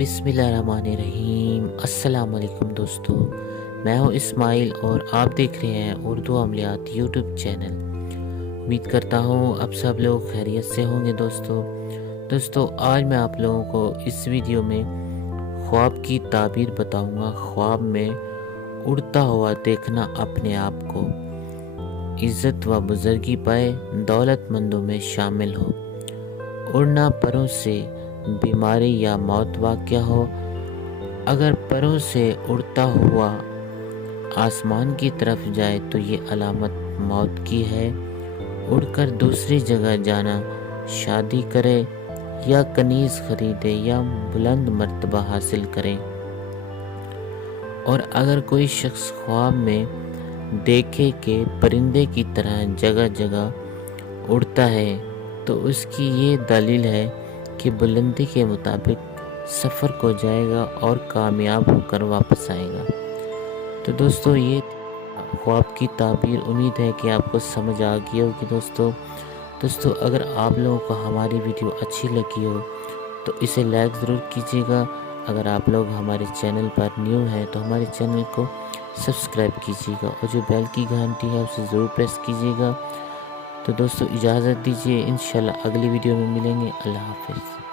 بسم اللہ الرحمن الرحیم۔ السلام علیکم دوستو، میں ہوں اسماعیل اور آپ دیکھ رہے ہیں اردو عملیات یوٹیوب چینل۔ امید کرتا ہوں اب سب لوگ خیریت سے ہوں گے۔ دوستو آج میں آپ لوگوں کو اس ویڈیو میں خواب کی تعبیر بتاؤں گا۔ خواب میں اڑتا ہوا دیکھنا اپنے آپ کو، عزت و بزرگی پائے، دولت مندوں میں شامل ہو۔ اڑنا پروں سے بیماری یا موت واقع ہو۔ اگر پروں سے اڑتا ہوا آسمان کی طرف جائے تو یہ علامت موت کی ہے۔ اڑ کر دوسری جگہ جانا، شادی کرے یا کنیز خریدے یا بلند مرتبہ حاصل کرے۔ اور اگر کوئی شخص خواب میں دیکھے کہ پرندے کی طرح جگہ جگہ اڑتا ہے تو اس کی یہ دلیل ہے کہ بلندی کے مطابق سفر کو جائے گا اور کامیاب ہو کر واپس آئے گا۔ تو دوستو یہ خواب کی تعبیر، امید ہے کہ آپ کو سمجھ آ گئی ہوگی۔ دوستو اگر آپ لوگوں کو ہماری ویڈیو اچھی لگی ہو تو اسے لائک ضرور کیجیے گا۔ اگر آپ لوگ ہمارے چینل پر نیو ہیں تو ہمارے چینل کو سبسکرائب کیجیے گا اور جو بیل کی گھنٹی ہے اسے ضرور پریس کیجیے گا۔ تو دوستو اجازت دیجیے، انشاءاللہ اگلی ویڈیو میں ملیں گے۔ اللہ حافظ۔